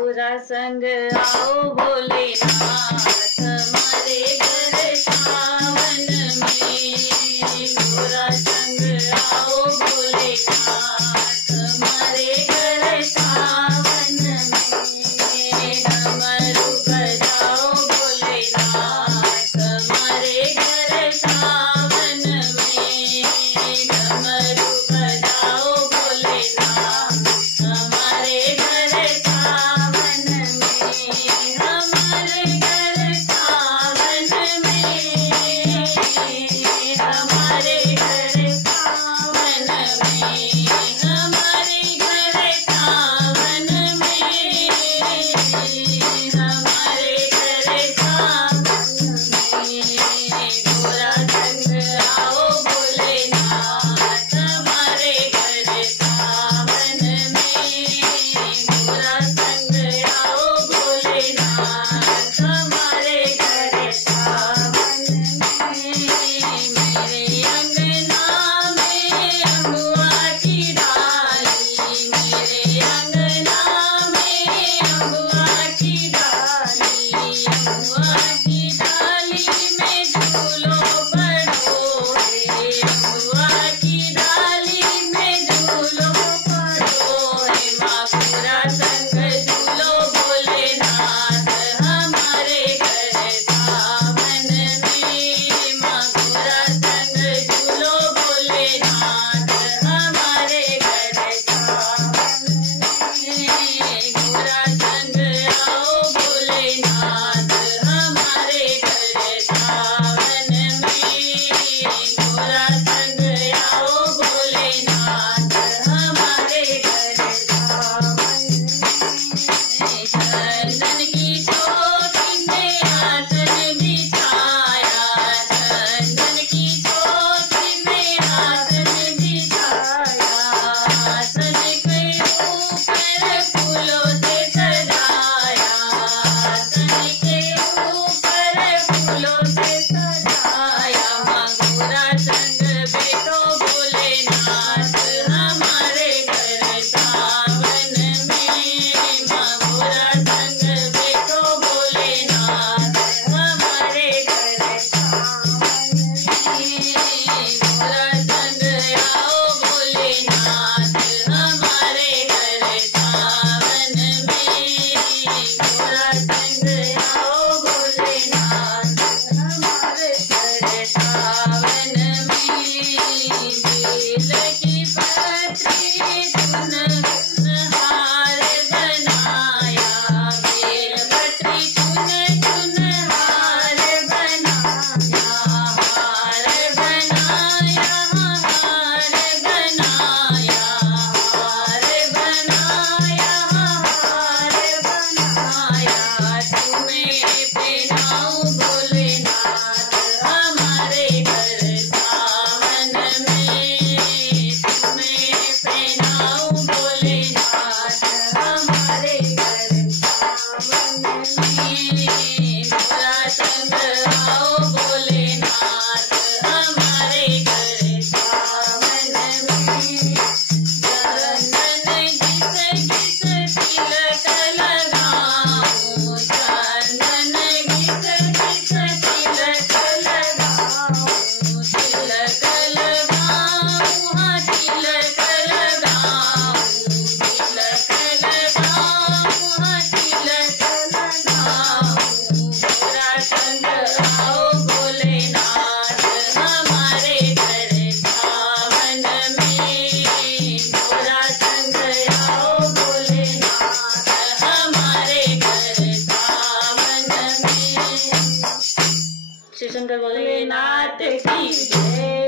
गोरा संग आओ भोलेनाथ हमारे घर सावन में। गोरा संग आओ भोलेनाथ हमारे घर सावन में। डमरू बजाओ भोलेनाथ हमारे घर सावन में। डमरू बजाओ भोलेनाथ हमारे घर सावन में। हमारे घर सावन में। हमारे घर सावन में। हमारे घर सावन में। हमारे घर सावन में। गोरा संग आओ भोलेनाथ हमारे घर सावन में। गोरा संग आओ भोलेनाथ हमारे घर सावन में। मेरे अंगना में अम्बुआ की डाली। मेरे अंगना में अम्बुआ की डाली। अम्बुआ की डाली में झूलो पड़ो रे। अम्बुआ की डाली में झूलो पड़ो रे। माँ गोरा संग झूलो भोलेनाथ हमारे घर सावन में। माँ गोरा संग झूलो भोलेनाथ हमारे घर सावन में। गोरा संग आओ भोलेनाथ हमारे घर सावन में। गोरा संग आओ भोलेनाथ हमारे घर सावन में। चंदन की चौकी पे आसन बिछाया। चंदन की चौकी पे आसन बिछाया। आसन के ऊपर फूलों से सजाया। आसन के ऊपर फूलों से सजाया। माँ गोरा संग बैठो भोलेनाथ हमारे घर सावन में। माँ गोरा संग बैठो भोलेनाथ हमारे घर सावन में। गोरा संग आओ भोलेनाथ हमारे घर सावन में। गोरा संग आओ भोलेनाथ हमारे घर सावन में। बेल की पत्री चुन हार बनाया। बेल पत्री चुन चुन हार बनाया। हार बनाया। हार बनाया। हार बनाया। हार बनाया। तुम्हें पहनाऊं भोलेनाथ हमारे घर सावन में। तुम्हें पहनाऊं भोलेनाथ हमारे घर सावन में। गोरा संग आओ भोलेनाथ हमारे घर सावन में। चंदन घिस घिस तिलक लगाऊं। चंदन घिस घिस तिलक लगाऊं। तिलक लगाऊं। हाँ तिलक लगाऊं। तिलक लगाऊं। हाँ तिलक लगाऊं। गोरा संग आओ भोलेनाथ हमारे घर सावन में। गोरा संग आओ भोलेनाथ हमारे घर सावन में। श्री शंकर भोलेनाथ की जय।